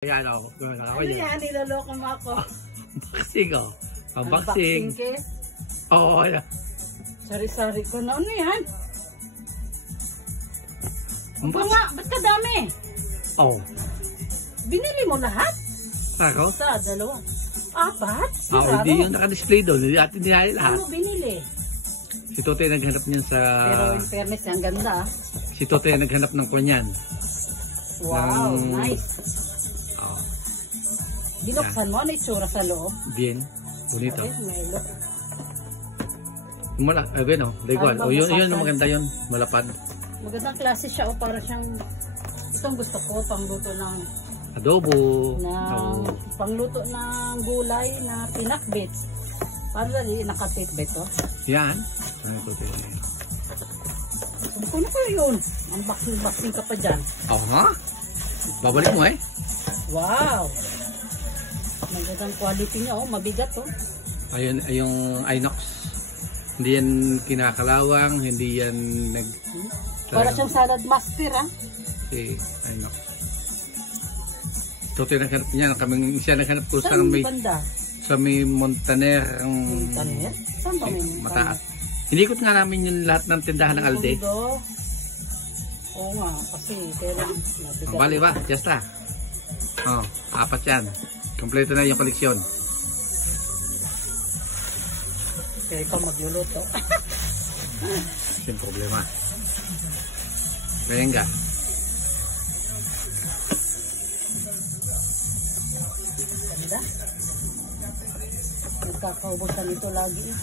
Ayan o. Ano yan? Niloloko mo ako. Unboxing o. Unboxing. Case? Oo. Sari-sari ko na. Ano yan? Ano Unboxing. nga? Ba't kadami? Oo. Binili mo lahat? Ako? Isa, dalawa. Apat? Oo, Sigurado? hindi yung naka-display doon. Hindi natin dinali lahat. Ano binili? Si Totoy naghanap niyan sa... Pero in fairness, ang ganda. Si Totoy naghanap ng kunyan. Wow, Ng- nice. Oo. Binuksan mo, ano itsura sa loob? Bien. Bonito. Okay, may look. Mula, ben o. Legal. Ano ba O yun, bukasan? yun, maganda yun. Malapad. Magandang klase siya o para siyang itong gusto ko pangluto ng Adobo. pangluto ng gulay na pinakbit. Para dali nakatitbit to. Yan. Ano ito? Ano ko yun? Unboxing ka pa dyan. Oo nga. Babalik mo eh. Wow! Magandang quality niya oh, mabigat oh. Ayun, yung Inox. Hindi yan kinakalawang, hindi yan nag... Para siyang salad master ah. Si Inox. Totoy naghanap niya, siya naghanap ko sa Saan may... banda? Sa may Montaner ang Montaner? Saan ba may mataas. Hinikot nga namin yung lahat ng tindahan ng Alde. Oo nga, kasi pero mabigat. Bali ba? Just na. Oh, apat yan. Kompleto na yung koleksyon. Kaya ikaw magluluto. Yung problema. Venga. Ganda? Nagkakaubusan ito lagi eh.